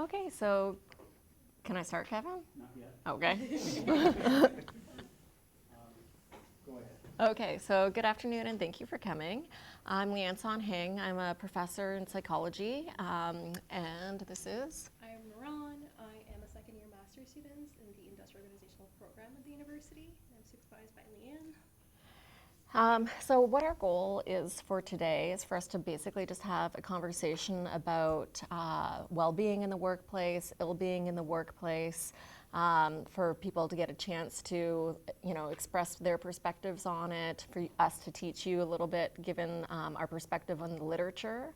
Okay, so can I start, Kevin? Not yet. Okay. Go ahead. Okay, so good afternoon and thank you for coming. I'm Leanne Son-Hing. I'm a professor in psychology, and this is? I'm Naran. I am a second-year master's student in the Industrial Organizational Program at the university. I'm supervised by Leanne. So what our goal is for today is for us to basically just have a conversation about well-being in the workplace, ill-being in the workplace, for people to get a chance to, express their perspectives on it, for us to teach you a little bit given our perspective on the literature.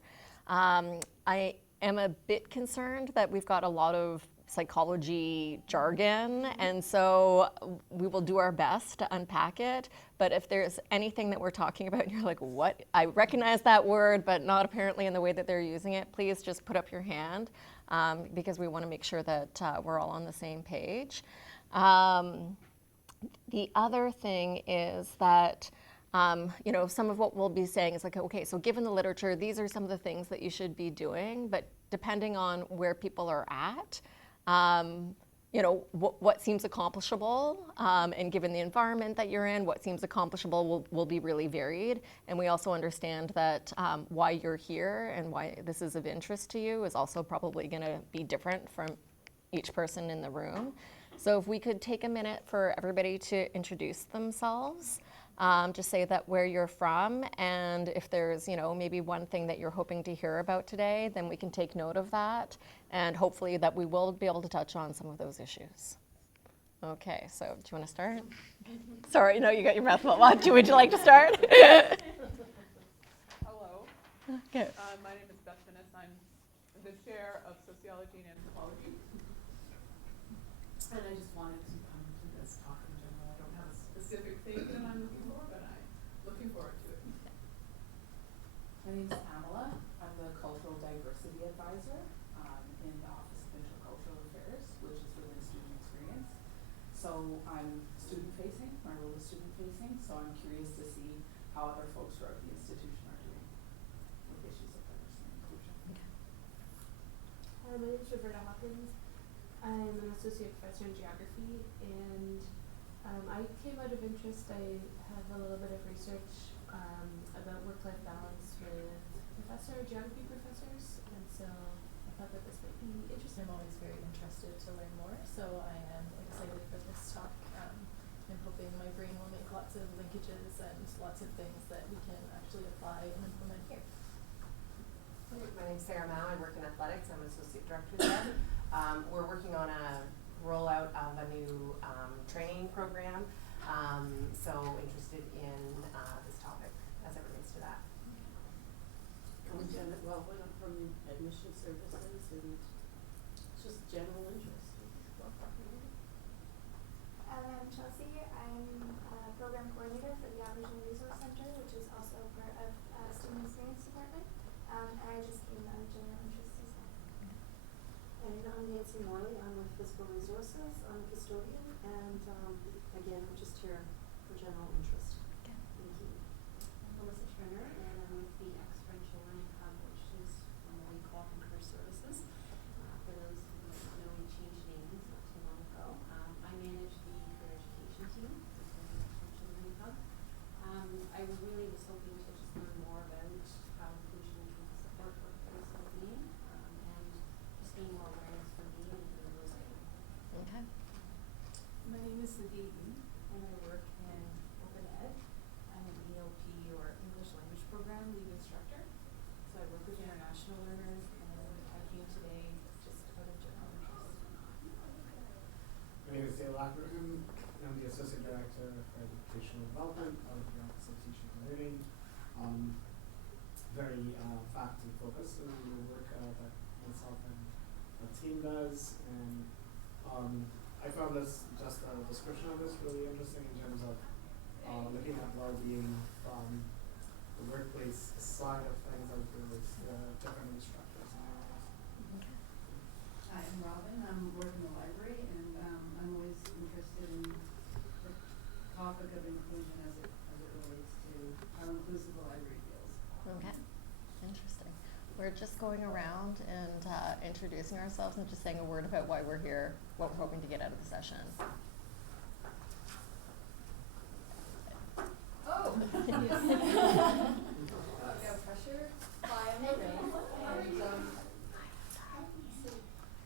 I am a bit concerned that we've got a lot of psychology jargon, and so we will do our best to unpack it. But if there's anything that we're talking about and you're like, what? I recognize that word, but not apparently in the way that they're using it, please just put up your hand, because we want to make sure that we're all on the same page. The other thing is that some of what we'll be saying is like, okay, so given the literature, these are some of the things that you should be doing, but depending on where people are at, what seems accomplishable, and given the environment that you're in, what seems accomplishable will be really varied. And we also understand that why you're here and why this is of interest to you is also probably going to be different from each person in the room. So if we could take a minute for everybody to introduce themselves, just say that where you're from, and if there's, maybe one thing that you're hoping to hear about today, then we can take note of that, and hopefully that we will be able to touch on some of those issues. Okay, so do you want to start? Sorry, no, you got your mouth full. Would you like to start? Hello. Okay. My name is Beth Finnis. I'm the chair of sociology and anthropology. And I just wanted to come to this talk in general. I don't have a specific thing that I'm looking for, but I'm looking forward to it. My name's Pamela. I'm the Cultural Diversity Advisor in the Office of Intercultural Affairs, which is within student experience. So I'm student-facing. My role is student-facing, so I'm curious to see how other folks throughout the institution are doing with issues of diversity and inclusion. Okay. My name is Roberta Hawkins. I'm an associate professor in geography, and I came out of interest. I have a little bit of research about work-life balance with geography professors, and so I thought that this might be interesting. I'm always very interested to learn more, so I am excited for this talk. I'm hoping my brain will make lots of linkages and lots of things that we can actually apply and implement here. My name's Sarah Mao. I work in athletics. I'm an associate director there. We're working on a rollout of a new training program, so interested in this topic as it relates to that. I'm Janet Wellwood. I'm from admission services, and it's just general interest. I'm Chelsea. I'm a program coordinator for the Aboriginal Resource Center, which is also part of Student Experience Department, and I just came out of general interest as well. And I'm Nancy Morley. I'm with Physical Resources. I'm a custodian, and again, I'm just here for general interest. Okay. Thank you. I'm Melissa Turner, and I'm with the Experiential Learning Hub, which is formerly Co-op and Career Services. For those who don't know, we changed names not too long ago. I manage the career education team within the Experiential Learning Hub. I really was hoping to just learn more about how inclusion can support workplace well-being, and just gain more awareness from me and those I know. Okay. My name is Sadie Eaton, and I work in Open Ed. I'm an ELP or English Language Program lead instructor. So I work with international learners, and I came today just out of general interest. My name is Dale Abraham. I'm the Associate Director for Educational Development of the Office of Teaching and Learning. Very fact and focused in the work that myself and the team does. And I found this, just a description of this, really interesting in terms of looking at well-being from the workplace side of things as it relates to different instructors and areas. Hi, I'm Robin. I'm working in the library, and I'm always interested in the topic of inclusion as it relates to how inclusive the library feels. Okay. Interesting. We're just going around and introducing ourselves and just saying a word about why we're here, what we're hoping to get out of the session. Oh! No pressure. Hi, I'm Lorraine, and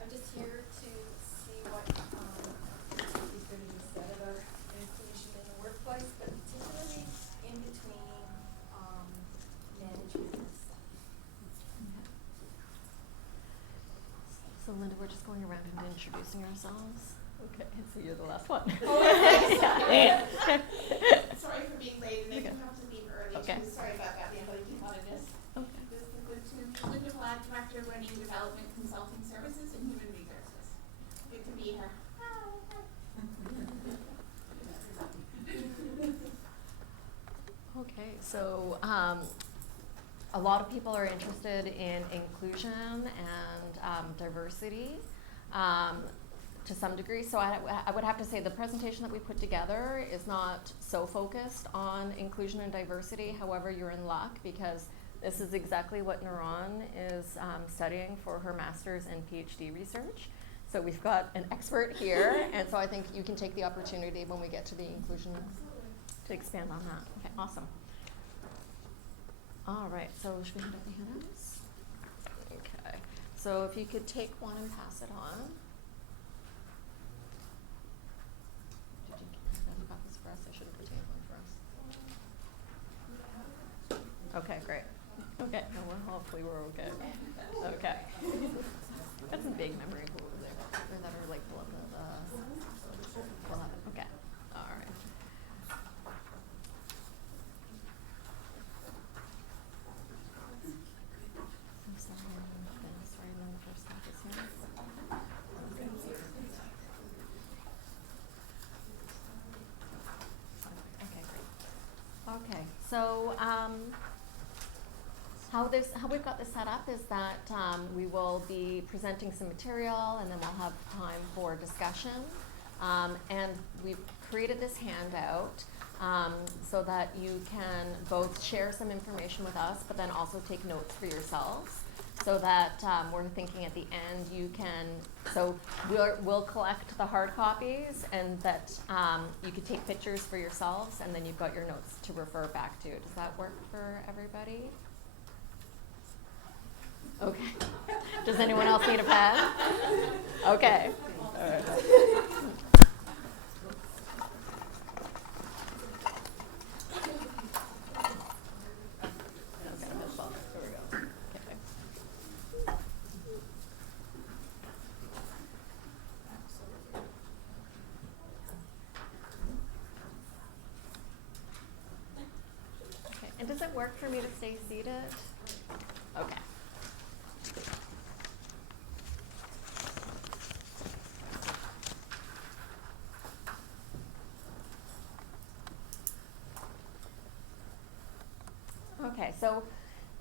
I'm just here to see what is going to be said about inclusion in the workplace, but particularly in between management and staff. So Linda, we're just going around and introducing ourselves. Okay, so you're the last one. Oh, okay. Yeah. Sorry for being late, and I Okay. do have to leave early Okay. too. Sorry about that, but I do want to just Okay. good to meet Linda Vlad, Director running Development Consulting Services and Human Resources. Good to be here. Okay, so a lot of people are interested in inclusion and diversity to some degree. So I would have to say the presentation that we put together is not so focused on inclusion and diversity. However, you're in luck because this is exactly what Nuran is studying for her master's and PhD research. So we've got an expert here, and so I think you can take the opportunity when we get to the inclusion to expand on that. Okay, awesome. All right, so should we hand out the handouts? Okay, so if you could take one and pass it on. Did you have copies for us? I should have retained one for us. Okay, great. Okay, well, hopefully we're okay. Okay. Got some big memory holes there. Or that are like pull up pull up. Okay. All right. I'm sorry, sorry, then the first step is here. Okay, great. Okay, so how we've got this set up is that we will be presenting some material and then we'll have time for discussion. And we've created this handout so that you can both share some information with us, but then also take notes for yourselves. So that we're thinking at the end you can, so we'll collect the hard copies and that you could take pictures for yourselves and then you've got your notes to refer back to. Does that work for everybody? Okay. Does anyone else need a pen? Okay. All right. Okay, and does it work for me to stay seated? Okay. Okay, so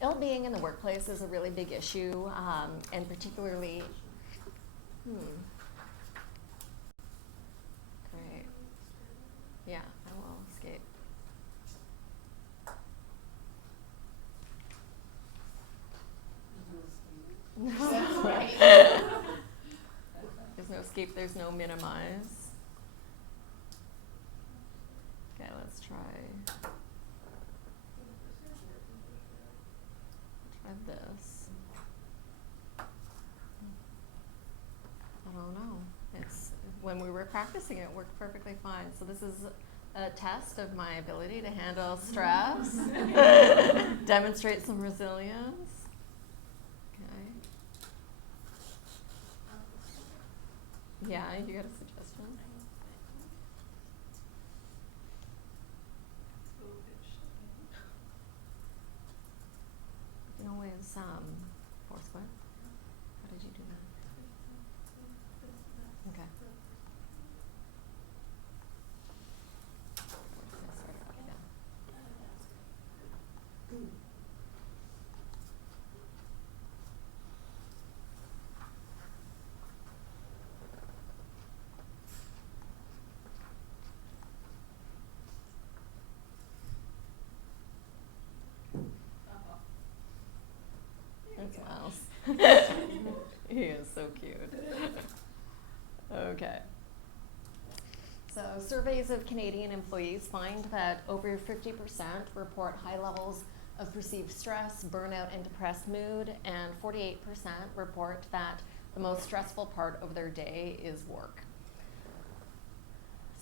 ill-being in the workplace is a really big issue, and particularly, Great. Yeah, I will escape. That's right. There's no escape, there's no minimize. Okay, let's try this. I don't know. It's when we were practicing it worked perfectly fine. So this is a test of my ability to handle stress, demonstrate some resilience. Okay. Yeah, you got a suggestion? You can always force what? How did you do that? Okay. Force this right up, yeah. Okay. So surveys of Canadian employees find that over 50% report high levels of perceived stress, burnout, and depressed mood, and 48% report that the most stressful part of their day is work.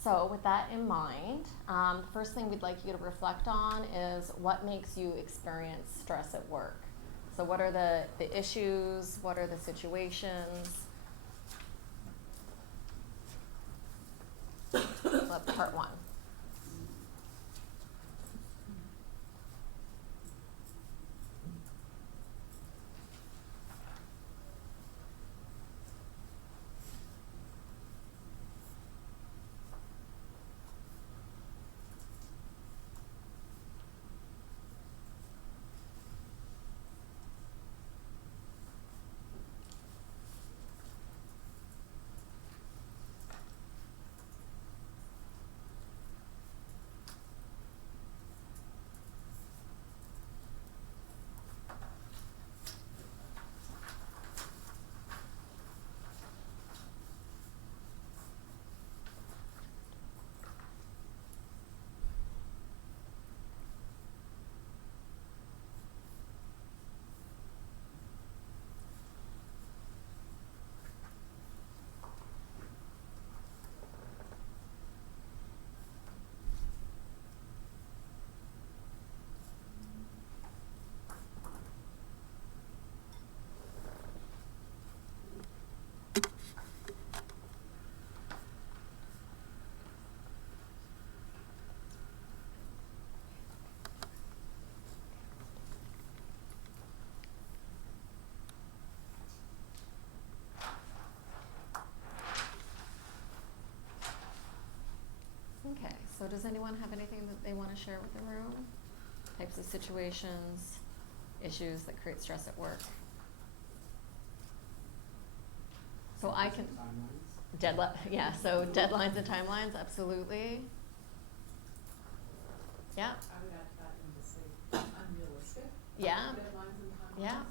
So with that in mind, the first thing we'd like you to reflect on is what makes you experience stress at work. So what are the issues? What are the situations? That's part one. Okay, so does anyone have anything that they want to share with the room? Types of situations, issues that create stress at work? So I can, yeah, so deadlines and timelines, absolutely. Yeah, I would add to that and just say unrealistic yeah, deadlines and timelines. yeah.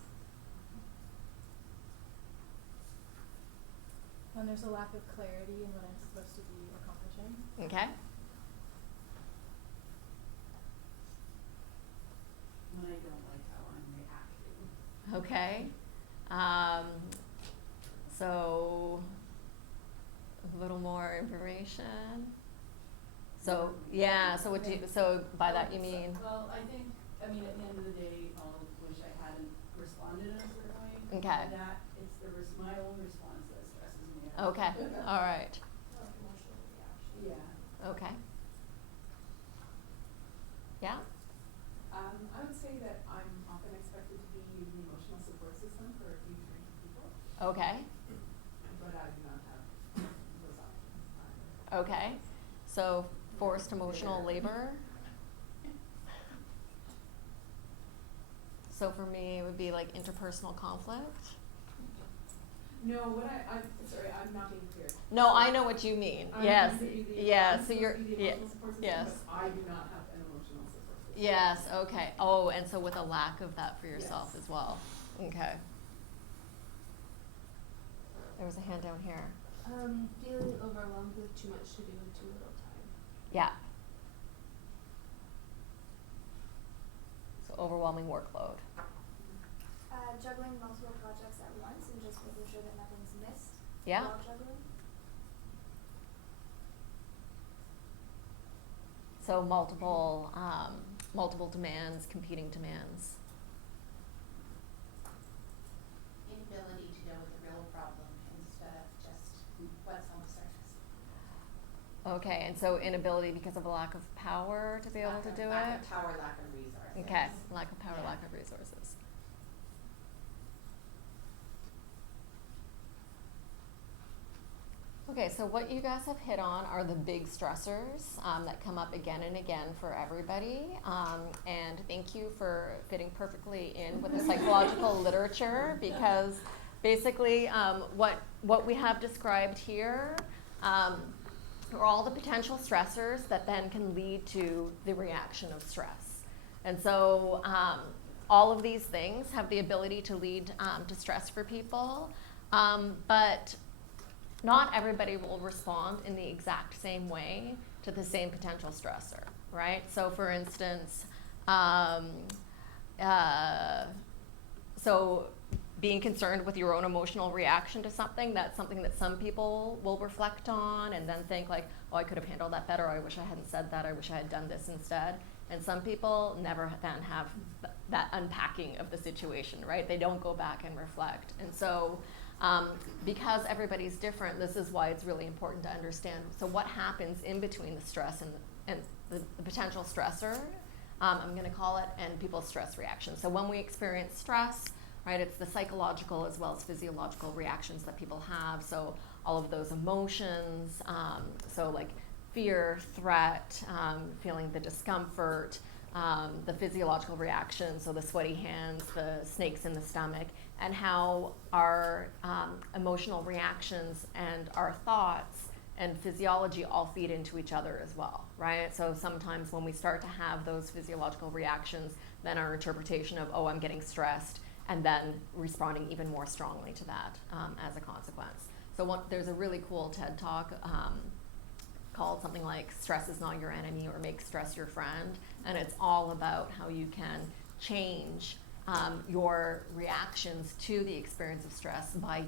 And there's a lack of clarity in what I'm supposed to be accomplishing. Okay. When I don't like how I'm reacting. Okay. So a little more information. So yeah, so what do you, so by that you mean? Well, I think, at the end of the day, I'll wish I hadn't responded in a certain way. Okay. And that, it's my own response that stresses me out. Okay, all right. Emotional reaction. Yeah. Okay. Yeah? I would say that I'm often expected to be the emotional support system for a huge range of people, Okay. but I do not have those options. Okay. So forced emotional labor. So for me, it would be like interpersonal conflict. No, what I'm sorry, I'm not being clear. No, I know what you mean. I'm Yes. supposed to be the- Yeah. I'm So supposed you're. to be the Yeah. emotional support system, Yes. but I do not have an emotional support system. Yes. Okay. Oh, and so with a lack of that for yourself Yes. as well. Okay. There was a hand down here. Feeling overwhelmed with too much to do and too little time. Yeah. So overwhelming workload. Juggling multiple projects at once and just making sure that nothing's missed Yeah. while juggling. So multiple demands, competing demands. Inability to deal with the real problem instead of just what's on the surface. Okay, and so inability because of a lack of power to be able to do Lack it? of power, lack of resources. Okay, lack of power, Yeah. lack of resources. Okay, so what you guys have hit on are the big stressors that come up again and again for everybody. And thank you for fitting perfectly in with the psychological literature, because basically what we have described here are all the potential stressors that then can lead to the reaction of stress. And so all of these things have the ability to lead to stress for people, but not everybody will respond in the exact same way to the same potential stressor, right? So for instance, so being concerned with your own emotional reaction to something, that's something that some people will reflect on and then think like, oh, I could have handled that better, I wish I hadn't said that, I wish I had done this instead. And some people never then have that unpacking of the situation, right? They don't go back and reflect. And so because everybody's different, this is why it's really important to understand, so what happens in between the stress and the potential stressor, I'm gonna call it, and people's stress reactions. So when we experience stress, right, it's the psychological as well as physiological reactions that people have. So all of those emotions, so like fear, threat, feeling the discomfort, the physiological reactions, so the sweaty hands, the snakes in the stomach, and how our emotional reactions and our thoughts and physiology all feed into each other as well, right? So sometimes when we start to have those physiological reactions, then our interpretation of, oh, I'm getting stressed, and then responding even more strongly to that as a consequence. So there's a really cool TED Talk called something like Stress is Not Your Enemy or Make Stress Your Friend, and it's all about how you can change your reactions to the experience of stress by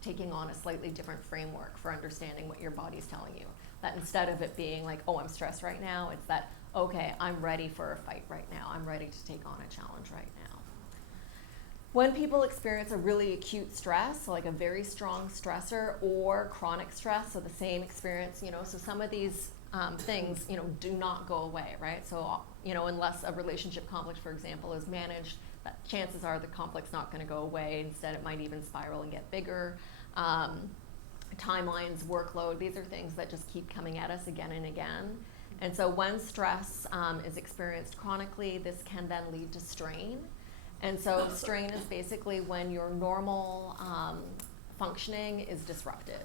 taking on a slightly different framework for understanding what your body's telling you. That instead of it being like, oh, I'm stressed right now, it's that, okay, I'm ready for a fight right now. I'm ready to take on a challenge right now. When people experience a really acute stress, so like a very strong stressor or chronic stress, so the same experience, so some of these things, do not go away, right? So, unless a relationship conflict, for example, is managed, that chances are the conflict's not gonna go away. Instead, it might even spiral and get bigger. Timelines, workload, these are things that just keep coming at us again and again. And so when stress is experienced chronically, this can then lead to strain. And so strain is basically when your normal functioning is disrupted.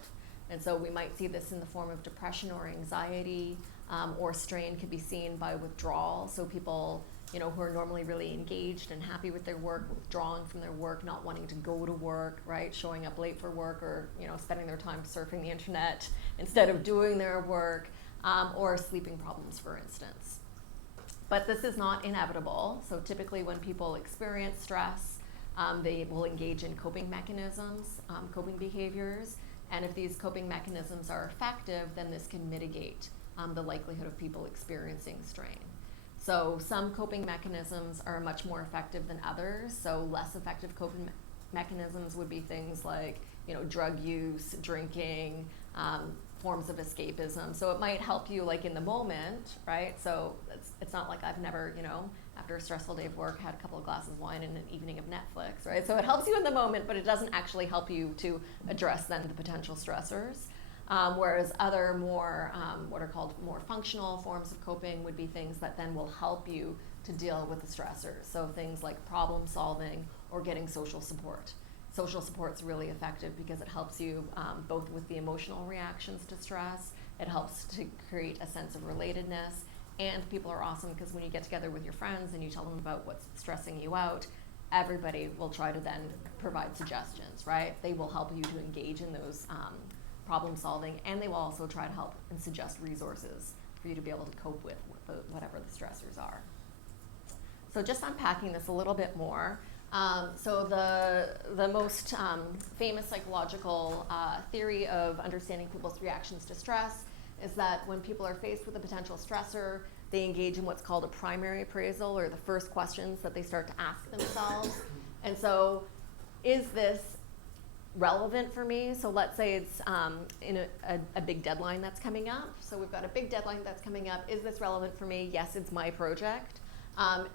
And so we might see this in the form of depression or anxiety, or strain could be seen by withdrawal. So people, who are normally really engaged and happy with their work, withdrawing from their work, not wanting to go to work, right? Showing up late for work, or, spending their time surfing the internet instead of doing their work, or sleeping problems, for instance. But this is not inevitable. So typically when people experience stress, they will engage in coping mechanisms, coping behaviors. And if these coping mechanisms are effective, then this can mitigate the likelihood of people experiencing strain. So some coping mechanisms are much more effective than others. So less effective coping mechanisms would be things like, drug use, drinking, forms of escapism. So it might help you like in the moment, right? So it's not like I've never, after a stressful day of work, had a couple of glasses of wine and an evening of Netflix, right? So it helps you in the moment, but it doesn't actually help you to address then the potential stressors. Whereas other more, what are called more functional forms of coping would be things that then will help you to deal with the stressors. So things like problem solving or getting social support. Social support's really effective because it helps you both with the emotional reactions to stress, it helps to create a sense of relatedness, and people are awesome because when you get together with your friends and you tell them about what's stressing you out, everybody will try to then provide suggestions, right? They will help you to engage in those problem solving, and they will also try to help and suggest resources for you to be able to cope with whatever the stressors are. So just unpacking this a little bit more, so the most famous psychological theory of understanding people's reactions to stress is that when people are faced with a potential stressor, they engage in what's called a primary appraisal, or the first questions that they start to ask themselves. And so, is this relevant for me? So let's say it's in a big deadline that's coming up. So we've got a big deadline that's coming up. Is this relevant for me? Yes, it's my project.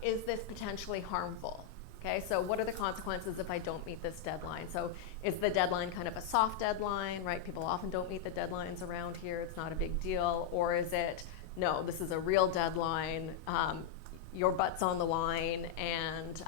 Is this potentially harmful? Okay, so what are the consequences if I don't meet this deadline? So is the deadline kind of a soft deadline, right? People often don't meet the deadlines around here. It's not a big deal. Or is it, no, this is a real deadline. Your butt's on the line, and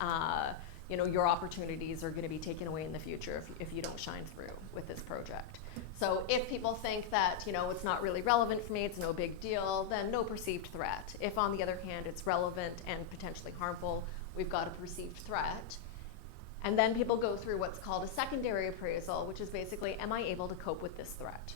your opportunities are going to be taken away in the future if you don't shine through with this project. So if people think that it's not really relevant for me, it's no big deal, then no perceived threat. If on the other hand it's relevant and potentially harmful, we've got a perceived threat. And then people go through what's called a secondary appraisal, which is basically, am I able to cope with this threat?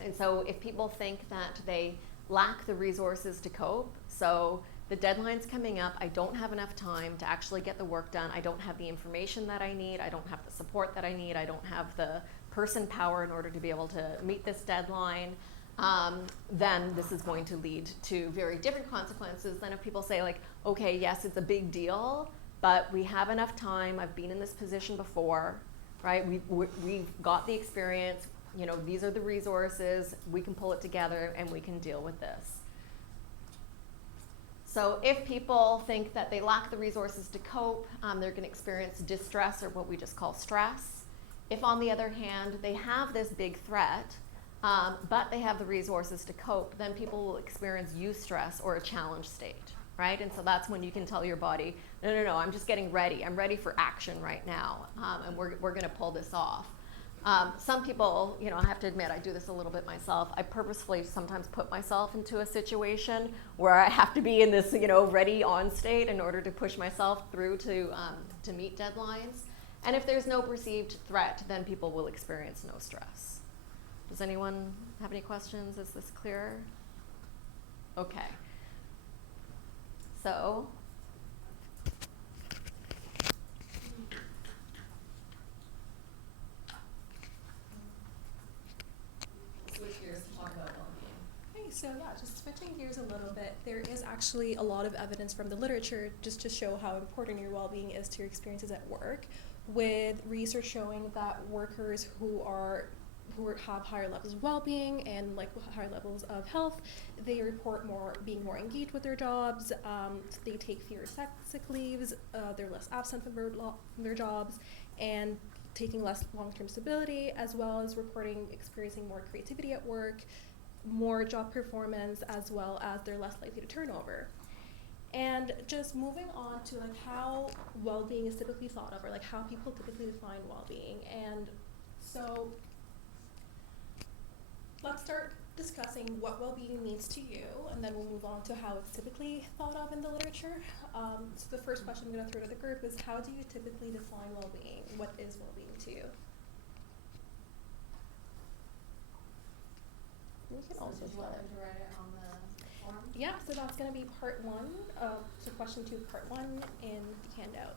And so if people think that they lack the resources to cope, so the deadline's coming up, I don't have enough time to actually get the work done, I don't have the information that I need, I don't have the support that I need, I don't have the person power in order to be able to meet this deadline, then this is going to lead to very different consequences than if people say like, okay, yes, it's a big deal, but we have enough time, I've been in this position before, right? We've got the experience, you know, these are the resources, we can pull it together and we can deal with this. So if people think that they lack the resources to cope, they're going to experience distress, or what we just call stress. If on the other hand, they have this big threat, but they have the resources to cope, then people will experience eustress, or a challenge state, right? And so that's when you can tell your body, no, I'm just getting ready. I'm ready for action right now, and we're going to pull this off. Some people, you know, I have to admit, I do this a little bit myself. I purposefully sometimes put myself into a situation where I have to be in this, you know, ready on state in order to push myself through to meet deadlines. And if there's no perceived threat, then people will experience no stress. Does anyone have any questions? Is this clear? Okay. So, switch gears to talk about well-being. Okay, so yeah, just switching gears a little bit, there is actually a lot of evidence from the literature just to show how important your well-being is to your experiences at work, with research showing that workers who have higher levels of well-being and like higher levels of health, they report being more engaged with their jobs, they take fewer sick leaves, they're less absent from their jobs, and taking less long-term stability, as well as experiencing more creativity at work, more job performance, as well as they're less likely to turnover. And just moving on to like how well-being is typically thought of, or like how people typically define well-being. And so let's start discussing what well-being means to you, and then we'll move on to how it's typically thought of in the literature. So the first question I'm going to throw to the group is, how do you typically define well-being? What is well-being to you? We can also did you want them to write it on the form? Yeah, so that's going to be part 1, so question 2 of part 1 in the handout.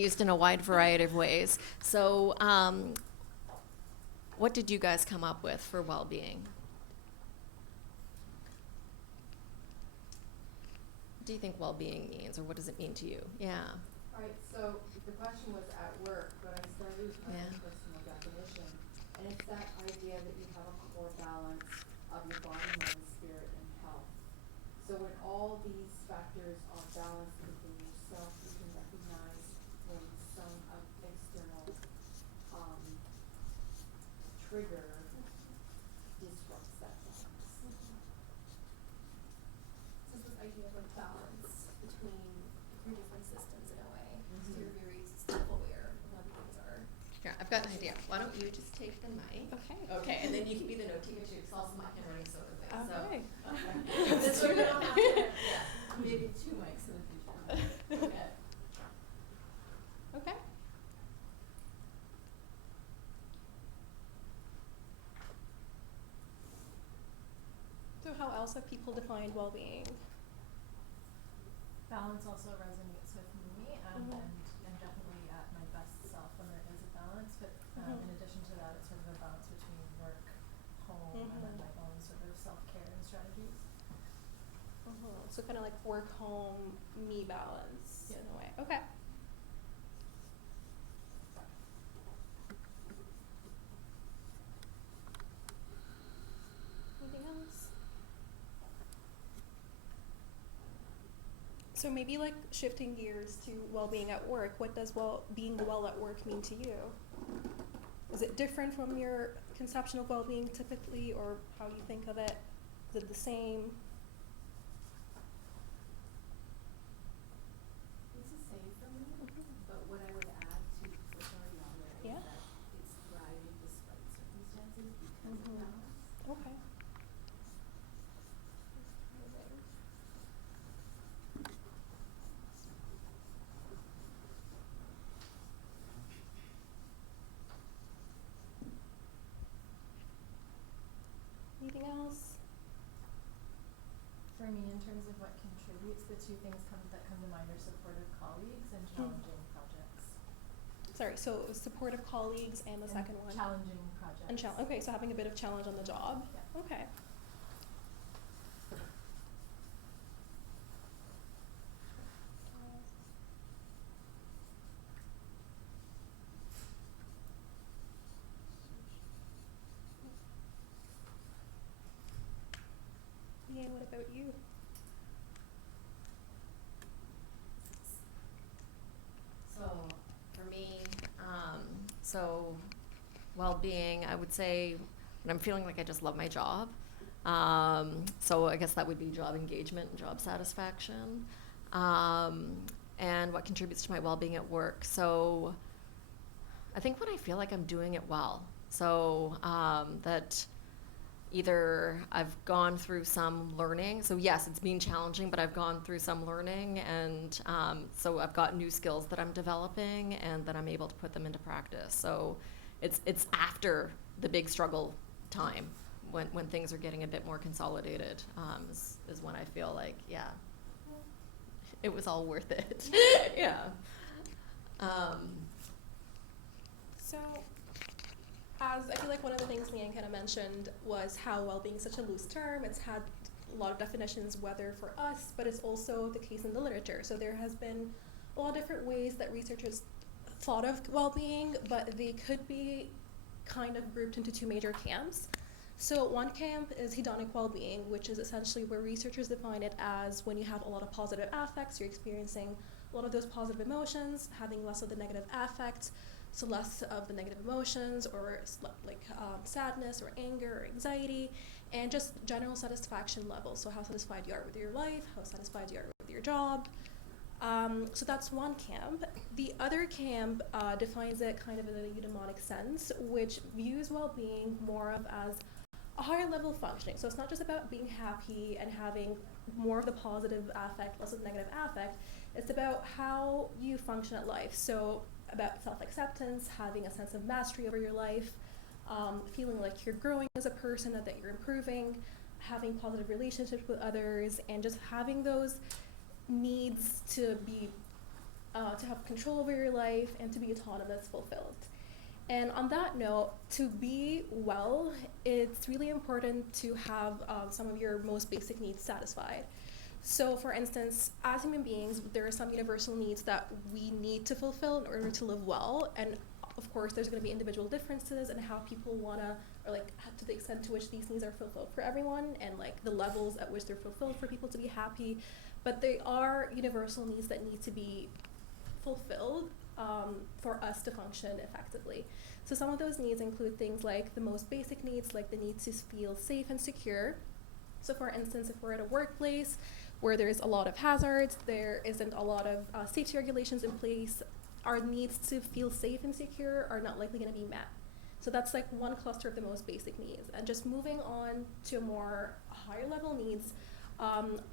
used in a wide variety of ways. So what did you guys come up with for well-being? What do you think well-being means, or what does it mean to you? Yeah. Alright, so the question was at work, but I started with my own personal definition. And it's that idea that you have a core balance of your body, mind, spirit, and health. So when all these factors are balanced within yourself, you can recognize when some external trigger disrupts that balance. So it's this idea of a balance between your different systems in a way. So you're very self-aware of how things are. Here, I've got an idea. Why don't you just take the mic? Okay. Okay, and then you can be the note taker too, because also my handwriting so good. Okay. This way we don't have to, maybe 2 mics in the future. Okay. Okay. So how else have people defined well-being? Balance also resonates with me, and I'm definitely at my best self when there is a balance, but in addition to that, it's sort of a balance between work, home, and then my own sort of self-care and strategies. So kind of like work, home, me balance in a way. Okay. Anything else? So maybe like shifting gears to well-being at work. What does being well at work mean to you? Is it different from your conception of well-being typically, or how you think of it? Is it the same? It's the same for me, but what I would add to what's already on there is that it's thriving despite circumstances because of balance. Okay. Anything else? For me, in terms of what contributes, the 2 things that come to mind are supportive colleagues and challenging projects. Sorry, so supportive colleagues and the second one? Challenging projects. And okay, so having a bit of challenge on the job. Yeah. Okay. Yeah, what about you? So for me, so well-being, I would say when I'm feeling like I just love my job. So I guess that would be job engagement and job satisfaction. And what contributes to my well-being at work. So I think when I feel like I'm doing it well. So that either I've gone through some learning. So yes, it's been challenging, but I've gone through some learning, and so I've got new skills that I'm developing, and that I'm able to put them into practice. So it's after the big struggle time when things are getting a bit more consolidated is when I feel like, yeah, it was all worth it. Yeah. So, as I feel like one of the things Leanne kind of mentioned was how well-being is such a loose term. It's had a lot of definitions, whether for us, but it's also the case in the literature. So there has been a lot of different ways that researchers thought of well-being, but they could be kind of grouped into 2 major camps. So one camp is hedonic well-being, which is essentially where researchers define it as when you have a lot of positive affects, you're experiencing a lot of those positive emotions, having less of the negative affects, so less of the negative emotions, or like sadness or anger or anxiety, and just general satisfaction levels. So how satisfied you are with your life, how satisfied you are with your job. So that's one camp. The other camp defines it kind of in a eudaimonic sense, which views well-being more of as a higher level of functioning. So it's not just about being happy and having more of the positive affect, less of the negative affect. It's about how you function at life. So about self-acceptance, having a sense of mastery over your life, feeling like you're growing as a person, that you're improving, having positive relationships with others, and just having those needs to be to have control over your life, and to be autonomous, fulfilled. And on that note, to be well, it's really important to have some of your most basic needs satisfied. So, for instance, as human beings, there are some universal needs that we need to fulfill in order to live well. And of course, there's going to be individual differences in how people want to, or like to the extent to which these needs are fulfilled for everyone, and like the levels at which they're fulfilled for people to be happy. But they are universal needs that need to be fulfilled for us to function effectively. So some of those needs include things like the most basic needs, like the need to feel safe and secure. So for instance, if we're at a workplace where there's a lot of hazards, there isn't a lot of safety regulations in place, our needs to feel safe and secure are not likely going to be met. So that's like one cluster of the most basic needs. And just moving on to more higher level needs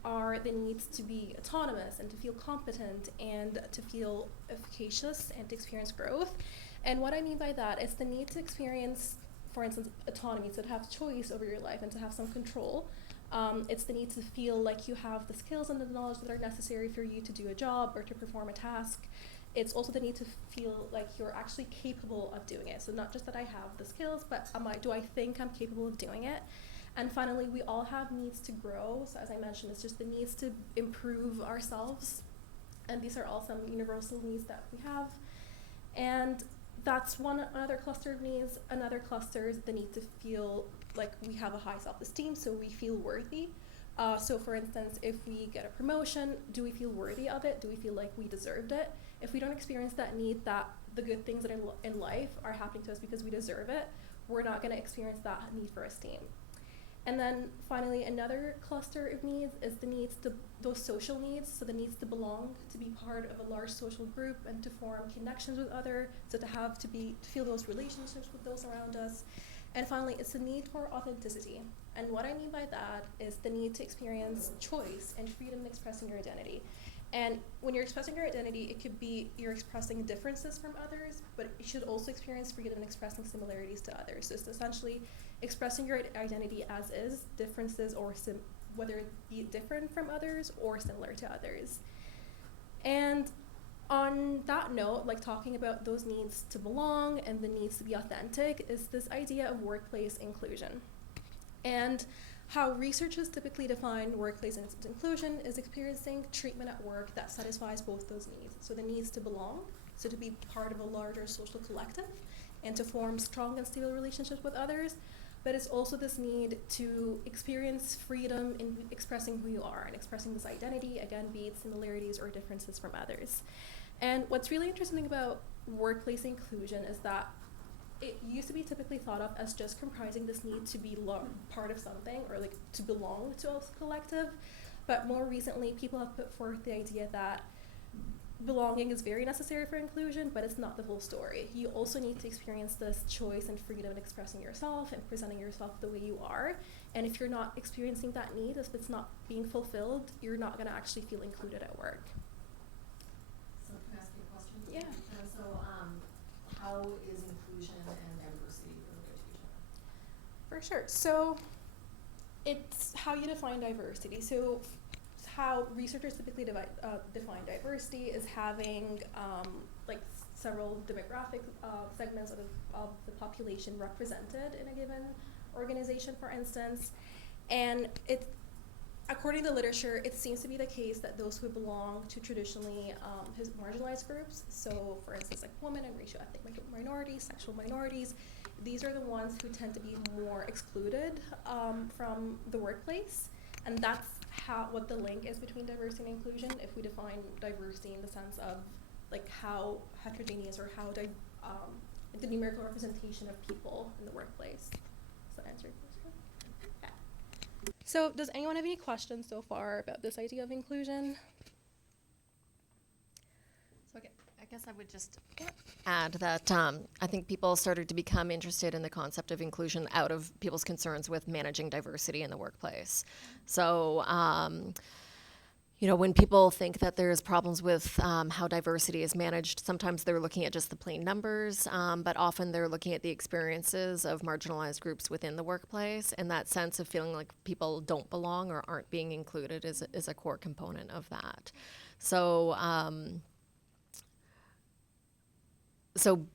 are the needs to be autonomous and to feel competent and to feel efficacious and to experience growth. And what I mean by that is the need to experience, for instance, autonomy, so to have choice over your life and to have some control. It's the need to feel like you have the skills and the knowledge that are necessary for you to do a job or to perform a task. It's also the need to feel like you're actually capable of doing it. So not just that I have the skills, but do I think I'm capable of doing it? And finally, we all have needs to grow. So as I mentioned, it's just the needs to improve ourselves. And these are all some universal needs that we have. And that's another cluster of needs. Another cluster is the need to feel like we have a high self-esteem, so we feel worthy. So for instance, if we get a promotion, do we feel worthy of it? Do we feel like we deserved it? If we don't experience that need, that the good things that in life are happening to us because we deserve it, we're not going to experience that need for esteem. And then finally, another cluster of needs is the needs to, those social needs, so the needs to belong, to be part of a large social group and to form connections with others, so to feel those relationships with those around us. And finally, it's the need for authenticity. And what I mean by that is the need to experience choice and freedom in expressing your identity. And when you're expressing your identity, it could be you're expressing differences from others, but you should also experience freedom in expressing similarities to others. So it's essentially expressing your identity as is, differences or whether it be different from others or similar to others. And on that note, like talking about those needs to belong and the needs to be authentic is this idea of workplace inclusion. And how researchers typically define workplace inclusion is experiencing treatment at work that satisfies both those needs. So the needs to belong, so to be part of a larger social collective and to form strong and stable relationships with others, but it's also this need to experience freedom in expressing who you are and expressing this identity, again, be it similarities or differences from others. And what's really interesting about workplace inclusion is that it used to be typically thought of as just comprising this need to be part of something or like to belong to a collective, but more recently people have put forth the idea that belonging is very necessary for inclusion, but it's not the whole story. You also need to experience this choice and freedom in expressing yourself and presenting yourself the way you are. And if you're not experiencing that need, if it's not being fulfilled, you're not going to actually feel included at work. So can I ask you a question? Yeah. How is inclusion and diversity related to each other? For sure. So it's how you define diversity. So how researchers typically define diversity is having like several demographic segments of the population represented in a given organization, for instance. And according to the literature, it seems to be the case that those who belong to traditionally marginalized groups, so for instance like women and racial ethnic minorities, sexual minorities, these are the ones who tend to be more excluded from the workplace. And that's what the link is between diversity and inclusion, if we define diversity in the sense of like how heterogeneous or how the numerical representation of people in the workplace. Does that answer your question? Yeah. So does anyone have any questions so far about this idea of inclusion? So I guess I would just add that I think people started to become interested in the concept of inclusion out of people's concerns with managing diversity in the workplace. So, when people think that there's problems with how diversity is managed, sometimes they're looking at just the plain numbers, but often they're looking at the experiences of marginalized groups within the workplace, and that sense of feeling like people don't belong or aren't being included is a core component of that. So, so,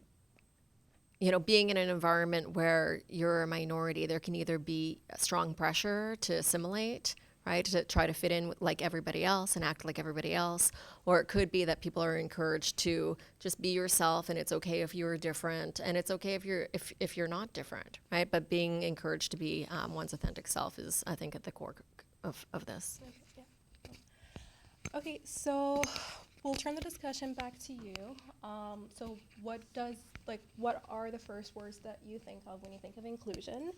being in an environment where you're a minority, there can either be a strong pressure to assimilate, right, to try to fit in like everybody else and act like everybody else, or it could be that people are encouraged to just be yourself, and it's okay if you're different, and it's okay if you're not different, right? But being encouraged to be one's authentic self is, I think, at the core of this. Okay, yeah. Okay, so we'll turn the discussion back to you. So what are the first words that you think of when you think of inclusion?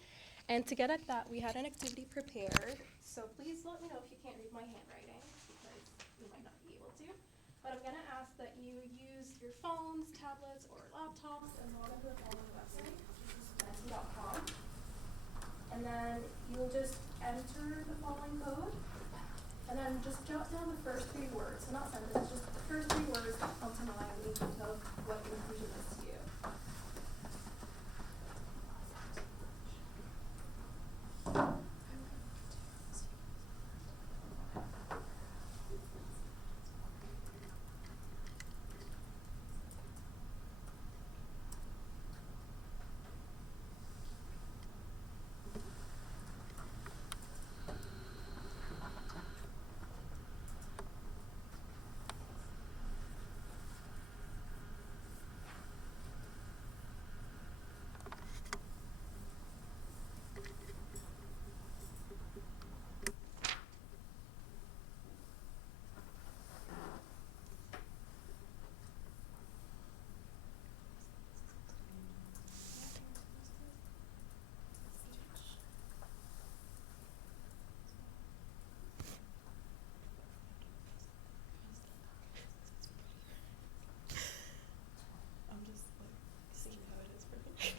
And to get at that, we had an activity prepared. So please let me know if you can't read my handwriting, because you might not be able to. But I'm gonna ask that you use your phones, tablets, or laptops and log into the following website, which is menti.com. And then you'll just enter the following code. And then just jot down the first 3 words, so not sentences, just the first 3 words that come to mind when you think of what inclusion is to you. I'm just like seeing how it is for me.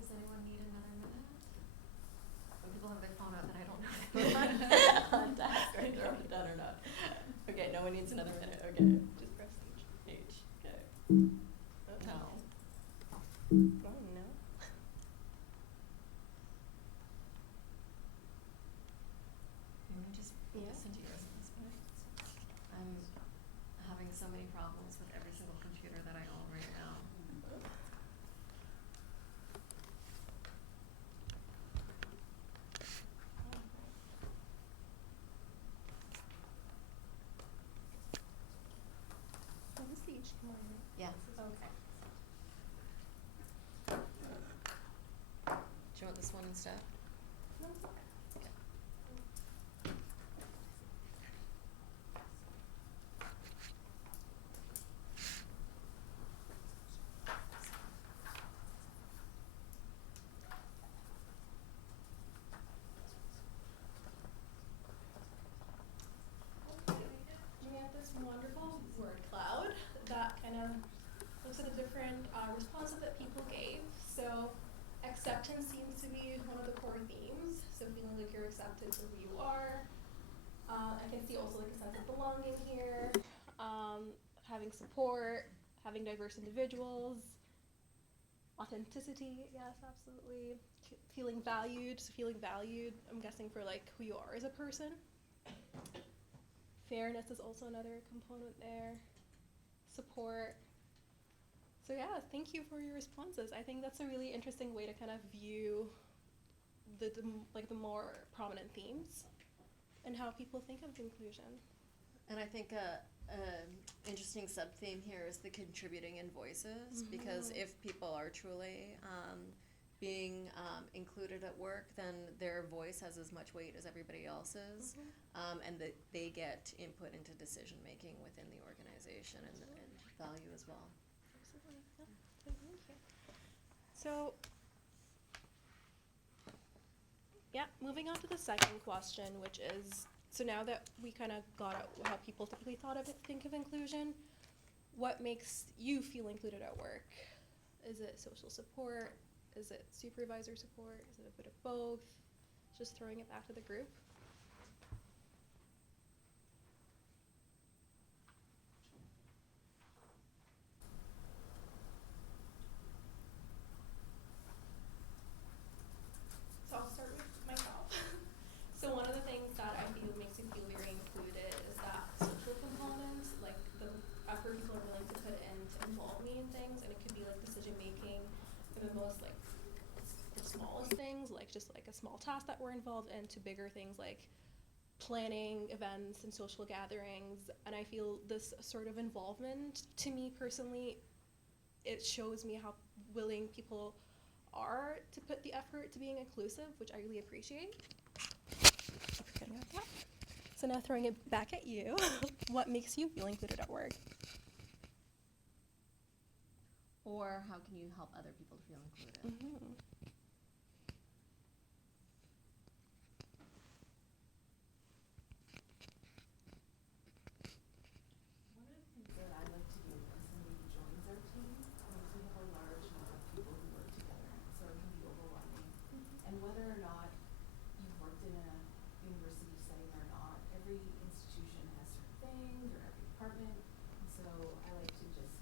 Does anyone need another minute? When people have their phone out, then I don't know on task or they're done or not. Okay, no one needs another minute. Okay, Just press H. H. Okay. Oh, No. Oh no. You want to just listen to yours at this point? I'm having so many problems with every single computer that I own right now. Oh, this is the H one. Yeah. Okay. Do you want this one instead? No, it's okay. We have this wonderful word cloud that kind of looks at the different responses that people gave. So acceptance seems to be one of the core themes. So feeling like you're accepted for who you are. I can see also like a sense of belonging here. Having support, having diverse individuals. Authenticity, yes, absolutely. Feeling valued, I'm guessing for like who you are as a person. Fairness is also another component there. Support. So yeah, thank you for your responses. I think that's a really interesting way to kind of view the more prominent themes and how people think of inclusion. And I think a interesting sub-theme here is the contributing in voices, because if people are truly being included at work, then their voice has as much weight as everybody else's, and that they get input into decision-making within the organization and value as well. Absolutely. Yeah. Thank you. So, yeah, moving on to the second question, which is, so now that we kind of got at how people typically think of inclusion, what makes you feel included at work? Is it social support? Is it supervisor support? Is it a bit of both? Just throwing it back to the group. So I'll start with myself. So one of the things that I feel makes me feel very included is that social component, like the effort people are willing to put in to involve me in things, and it could be like decision making for the most like the smallest things, like just like a small task that we're involved in, to bigger things like planning events and social gatherings. And I feel this sort of involvement, to me personally, it shows me how willing people are to put the effort to being inclusive, which I really appreciate. So now throwing it back at you, what makes you feel included at work? Or how can you help other people to feel included? One of the things that I like to do when somebody joins our team is we have a large number of people who work together, so it can be overwhelming. And whether or not you've worked in a university setting or not, every institution has certain things, or every department. And so I like to just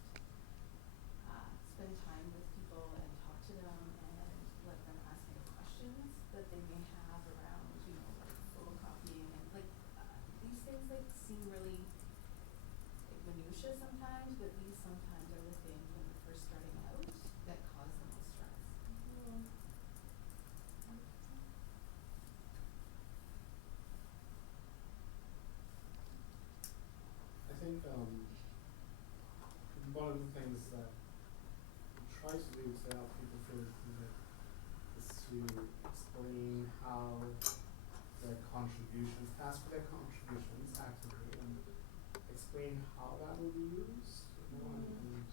spend time with people and talk to them and let them ask me questions that they may have around, like photocopying and these things seem really minutiae sometimes, but these sometimes are the things when they're first starting out that cause the most stress. I think one of the things that we try to do to help people feel included is to explain how their contributions, ask for their contributions actively, and explain how that will be used, and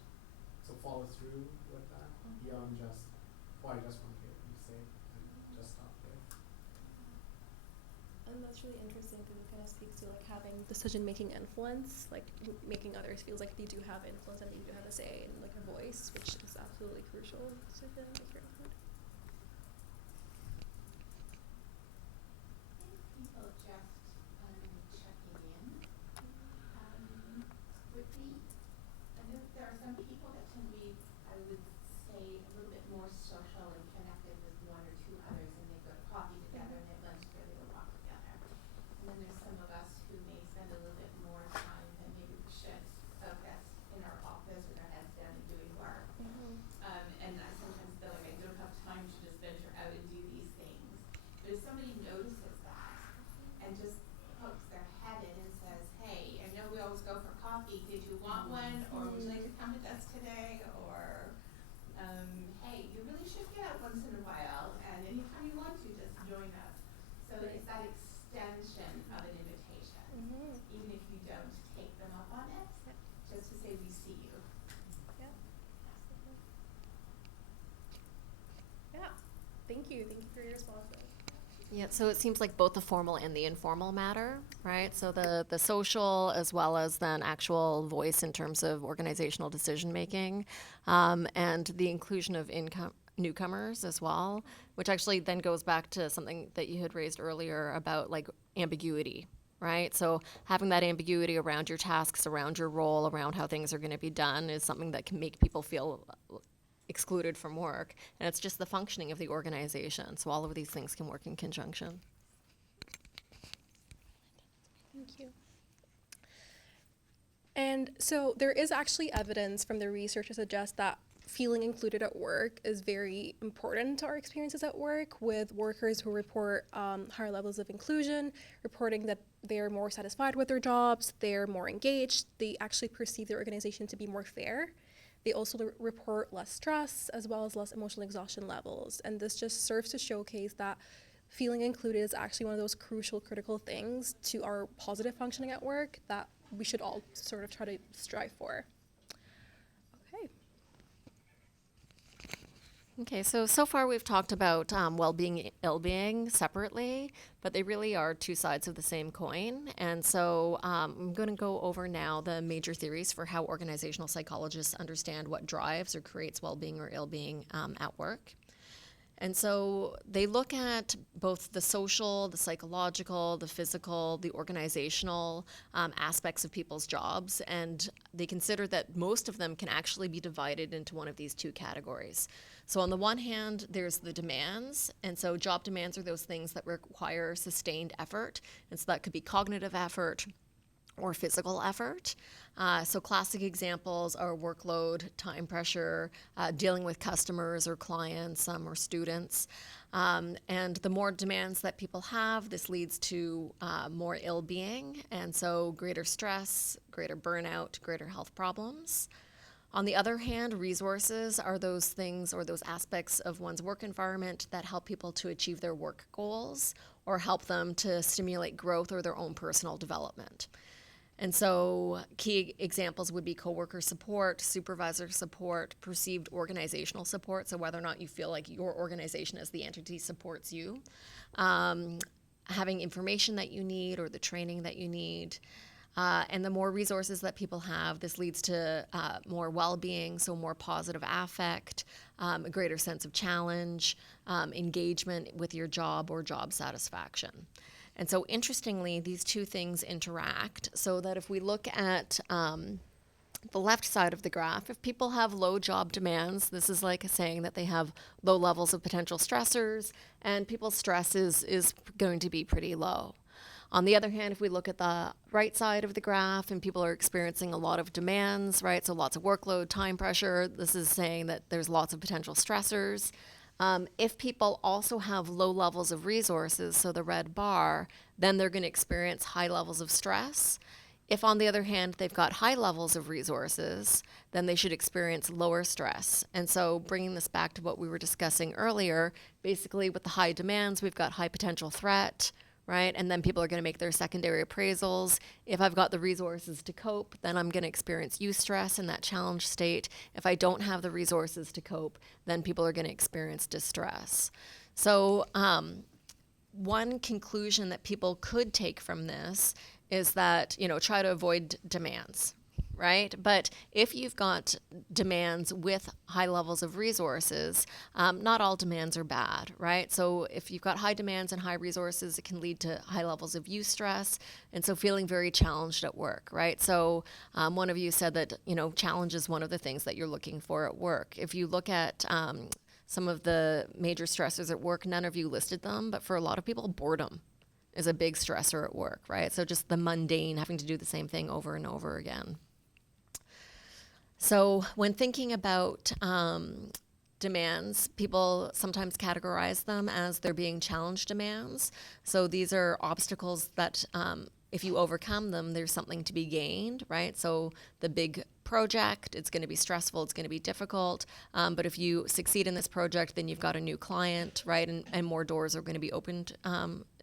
so follow through with that beyond just, I just want to hear what you say, and just stop there. And that's really interesting because it kind of speaks to like having decision-making influence, like making others feel like they do have influence and they do have a say and like a voice, which is absolutely crucial to the included. People just checking in with me. I know there are some people that tend to be, I would say, a little bit more social and connected with one or two others, and they go to coffee together and they lunch together, they walk together. And then there's some of us who may spend a little bit more time than maybe we should focused in our office with our heads down and doing work. And I sometimes feel like I don't have time to just venture out and do these things. But if somebody notices that and just pokes their head in and says, hey, I know we always go for coffee, did you want one? Or would you like to come with us today? Or, hey, you really should get out once in a while, and anytime you want to, just join us. So it's that extension of an invitation, even if you don't take them up on it, just to say we see you. Yeah, thank you for your response. Yeah, so it seems like both the formal and the informal matter, right? So the social as well as then actual voice in terms of organizational decision making, and the inclusion of newcomers as well, which actually then goes back to something that you had raised earlier about like ambiguity, right? So having that ambiguity around your tasks, around your role, around how things are going to be done is something that can make people feel excluded from work, and it's just the functioning of the organization. So all of these things can work in conjunction. Thank you. And so there is actually evidence from the research to suggest that feeling included at work is very important to our experiences at work, with workers who report higher levels of inclusion, reporting that they're more satisfied with their jobs, they're more engaged, they actually perceive their organization to be more fair. They also report less stress as well as less emotional exhaustion levels. And this just serves to showcase that feeling included is actually one of those crucial, critical things to our positive functioning at work that we should all sort of try to strive for. Okay. Okay, so far we've talked about well-being, ill-being separately, but they really are two sides of the same coin. And so I'm going to go over now the major theories for how organizational psychologists understand what drives or creates well-being or ill-being at work. And so they look at both the social, the psychological, the physical, the organizational aspects of people's jobs, and they consider that most of them can actually be divided into one of these two categories. So on the one hand, there's the demands, and so job demands are those things that require sustained effort, and so that could be cognitive effort or physical effort. So classic examples are workload, time pressure, dealing with customers or clients or students. And the more demands that people have, this leads to more ill-being, and so greater stress, greater burnout, greater health problems. On the other hand, resources are those things or those aspects of one's work environment that help people to achieve their work goals or help them to stimulate growth or their own personal development. And so key examples would be coworker support, supervisor support, perceived organizational support, so whether or not you feel like your organization as the entity supports you, having information that you need or the training that you need. And the more resources that people have, this leads to more well-being, so more positive affect, a greater sense of challenge, engagement with your job or job satisfaction. And so interestingly, these two things interact, so that if we look at the left side of the graph, if people have low job demands, this is like saying that they have low levels of potential stressors, and people's stress is going to be pretty low. On the other hand, if we look at the right side of the graph and people are experiencing a lot of demands, right, so lots of workload, time pressure, this is saying that there's lots of potential stressors. If people also have low levels of resources, so the red bar, then they're going to experience high levels of stress. If, on the other hand, they've got high levels of resources, then they should experience lower stress. And so bringing this back to what we were discussing earlier, basically with the high demands, we've got high potential threat, right? And then people are going to make their secondary appraisals. If I've got the resources to cope, then I'm going to experience eustress in that challenge state. If I don't have the resources to cope, then people are going to experience distress. So one conclusion that people could take from this is that, try to avoid demands, right? But if you've got demands with high levels of resources, not all demands are bad, right? So if you've got high demands and high resources, it can lead to high levels of eustress, and so feeling very challenged at work, right? So one of you said that, challenge is one of the things that you're looking for at work. If you look at some of the major stressors at work, none of you listed them, but for a lot of people, boredom is a big stressor at work, right? So just the mundane, having to do the same thing over and over again. So when thinking about demands, people sometimes categorize them as there being challenge demands. So these are obstacles that if you overcome them, there's something to be gained, right? So the big project, it's going to be stressful, it's going to be difficult, but if you succeed in this project, then you've got a new client, right? And more doors are going to be opened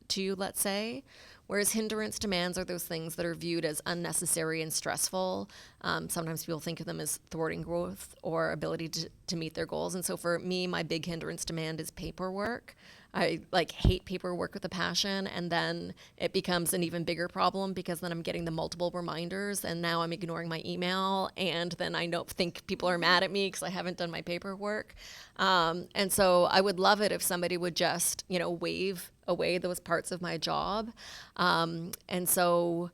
to you, let's say. Whereas hindrance demands are those things that are viewed as unnecessary and stressful. Sometimes people think of them as thwarting growth or ability to meet their goals. And so for me, my big hindrance demand is paperwork. I hate paperwork with a passion, and then it becomes an even bigger problem because then I'm getting the multiple reminders, and now I'm ignoring my email, and then I think people are mad at me because I haven't done my paperwork. And so I would love it if somebody would just, wave away those parts of my job. And so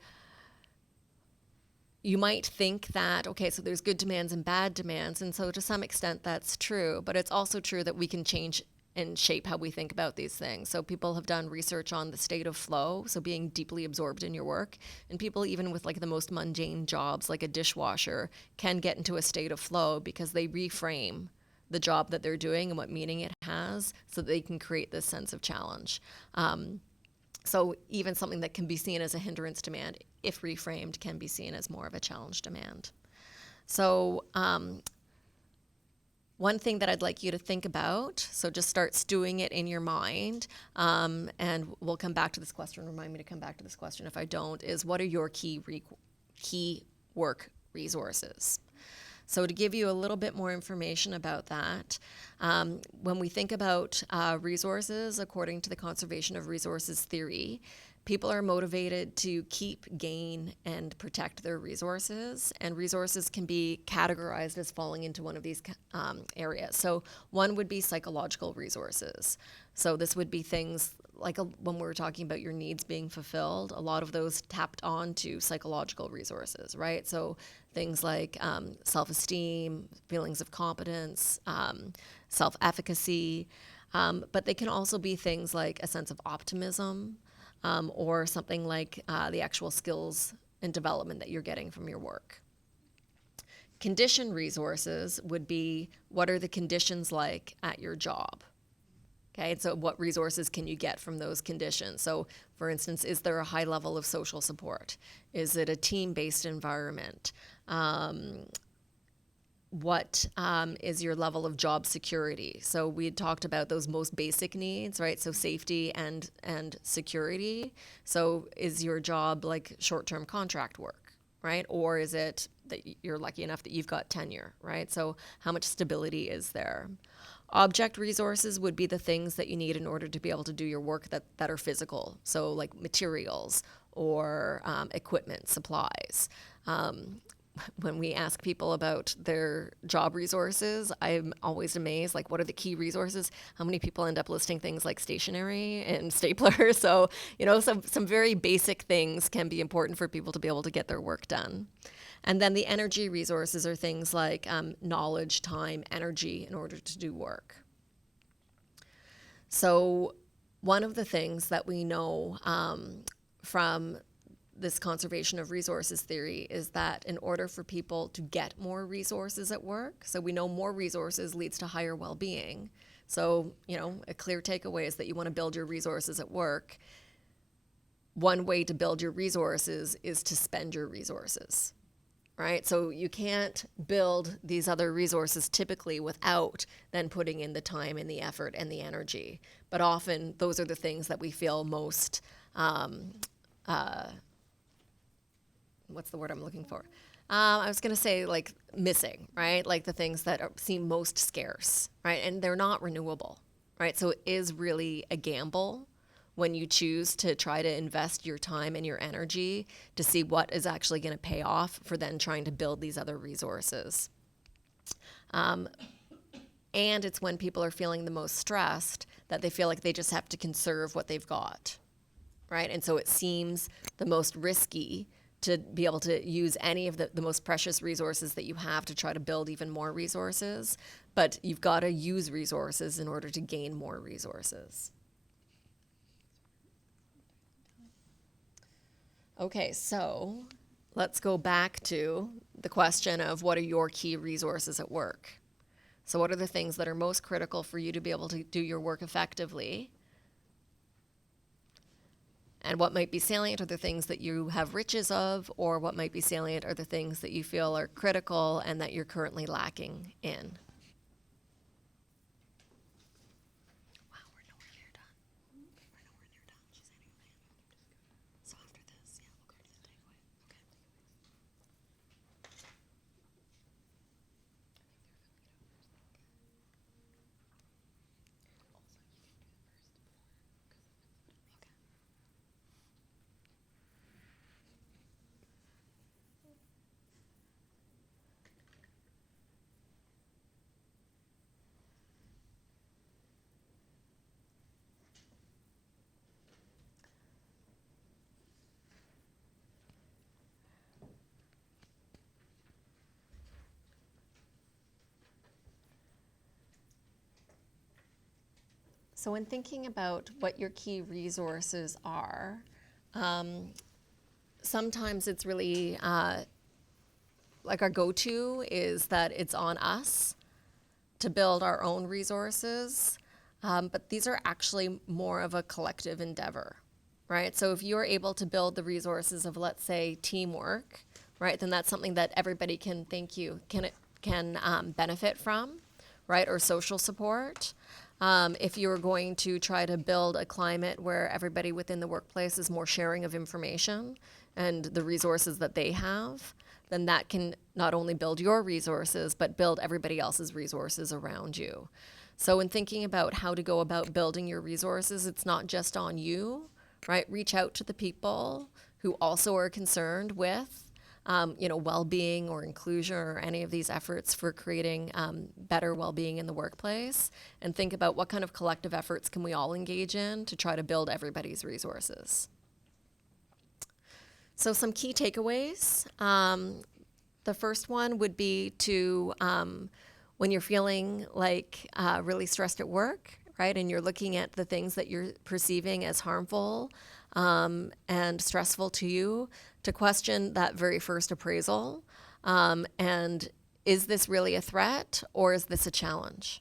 you might think that, okay, so there's good demands and bad demands, and so to some extent that's true, but it's also true that we can change and shape how we think about these things. So people have done research on the state of flow, so being deeply absorbed in your work. And people, even with like the most mundane jobs, like a dishwasher, can get into a state of flow because they reframe the job that they're doing and what meaning it has, so that they can create this sense of challenge. So even something that can be seen as a hindrance demand, if reframed, can be seen as more of a challenge demand. So one thing that I'd like you to think about, so just start stewing it in your mind, and we'll come back to this question, remind me to come back to this question if I don't, is what are your key work resources? So to give you a little bit more information about that, when we think about resources, according to the conservation of resources theory, people are motivated to keep, gain, and protect their resources, and resources can be categorized as falling into one of these areas. So one would be psychological resources. So this would be things like when we were talking about your needs being fulfilled, a lot of those tapped onto psychological resources, right? So things like self-esteem, feelings of competence, self-efficacy, but they can also be things like a sense of optimism, or something like the actual skills and development that you're getting from your work. Condition resources would be, what are the conditions like at your job? Okay, and so what resources can you get from those conditions? So, for instance, is there a high level of social support? Is it a team-based environment? What is your level of job security? So we had talked about those most basic needs, right? So safety and security. So is your job like short-term contract work, right? Or is it that you're lucky enough that you've got tenure, right? So how much stability is there? Object resources would be the things that you need in order to be able to do your work that are physical. So like materials or equipment, supplies. When we ask people about their job resources, I'm always amazed, like, what are the key resources? How many people end up listing things like stationery and staplers? So, some very basic things can be important for people to be able to get their work done. And then the energy resources are things like knowledge, time, energy in order to do work. So one of the things that we know from this conservation of resources theory is that in order for people to get more resources at work, so we know more resources leads to higher well-being. So, a clear takeaway is that you want to build your resources at work. One way to build your resources is to spend your resources, right? So you can't build these other resources typically without then putting in the time and the effort and the energy. But often those are the things that we feel most what's the word I'm looking for? I was going to say like missing, right? Like the things that seem most scarce, right? And they're not renewable, right? So it is really a gamble when you choose to try to invest your time and your energy to see what is actually going to pay off for then trying to build these other resources. And it's when people are feeling the most stressed that they feel like they just have to conserve what they've got, right? And so it seems the most risky to be able to use any of the most precious resources that you have to try to build even more resources, but you've got to use resources in order to gain more resources. Okay, so let's go back to the question of what are your key resources at work? So what are the things that are most critical for you to be able to do your work effectively? And what might be salient are the things that you have riches of, or what might be salient are the things that you feel are critical and that you're currently lacking in. Wow, we're nowhere near done. We're nowhere near done. She's handing me a hand. So after this, yeah, we'll go to the takeaway. Okay. So in thinking about what your key resources are, sometimes it's really like our go-to is that it's on us to build our own resources, but these are actually more of a collective endeavor, right? So if you're able to build the resources of, let's say, teamwork, right, then that's something that everybody can benefit from, right, or social support. If you're going to try to build a climate where everybody within the workplace is more sharing of information and the resources that they have, then that can not only build your resources, but build everybody else's resources around you. So in thinking about how to go about building your resources, it's not just on you, right? Reach out to the people who also are concerned with well-being or inclusion or any of these efforts for creating better well-being in the workplace, and think about what kind of collective efforts can we all engage in to try to build everybody's resources. So some key takeaways. The first one would be to, when you're feeling like really stressed at work, right, and you're looking at the things that you're perceiving as harmful and stressful to you, to question that very first appraisal. And is this really a threat or is this a challenge?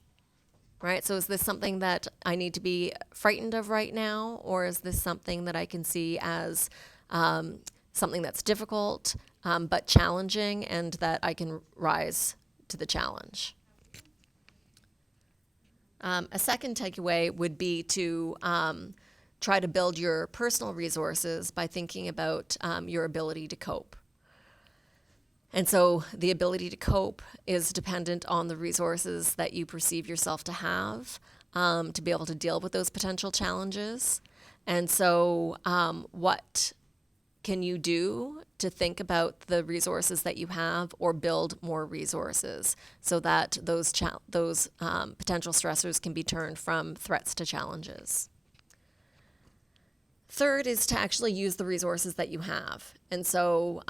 Right? So is this something that I need to be frightened of right now, or is this something that I can see as something that's difficult but challenging and that I can rise to the challenge? A second takeaway would be to try to build your personal resources by thinking about your ability to cope. And so the ability to cope is dependent on the resources that you perceive yourself to have to be able to deal with those potential challenges. And so what can you do to think about the resources that you have or build more resources so that those potential stressors can be turned from threats to challenges? Third is to actually use the resources that you have. And so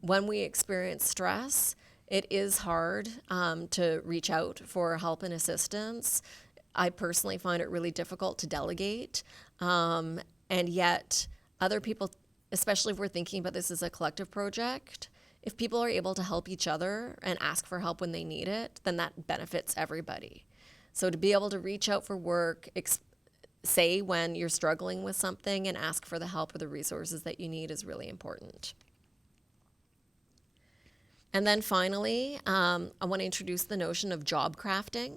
when we experience stress, it is hard to reach out for help and assistance. I personally find it really difficult to delegate. And yet other people, especially if we're thinking about this as a collective project, if people are able to help each other and ask for help when they need it, then that benefits everybody. So to be able to reach out for work, say when you're struggling with something and ask for the help or the resources that you need is really important. And then finally, I want to introduce the notion of job crafting,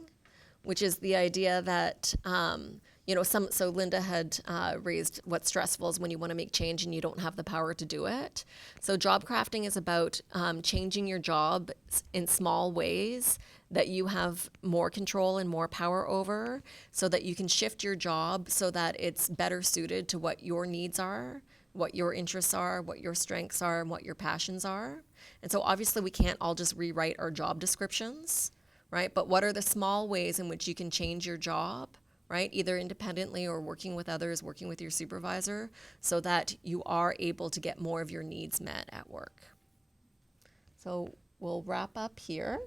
which is the idea that, so Linda had raised what's stressful is when you want to make change and you don't have the power to do it. So job crafting is about changing your job in small ways that you have more control and more power over, so that you can shift your job so that it's better suited to what your needs are, what your interests are, what your strengths are, and what your passions are. And so obviously we can't all just rewrite our job descriptions, right? But what are the small ways in which you can change your job, right? Either independently or working with others, working with your supervisor, so that you are able to get more of your needs met at work. So we'll wrap up here.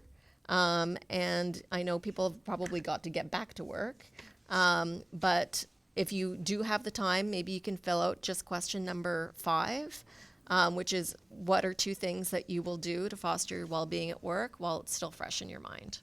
And I know people have probably got to get back to work, but if you do have the time, maybe you can fill out just question number 5, which is, what are 2 things that you will do to foster your well-being at work while it's still fresh in your mind?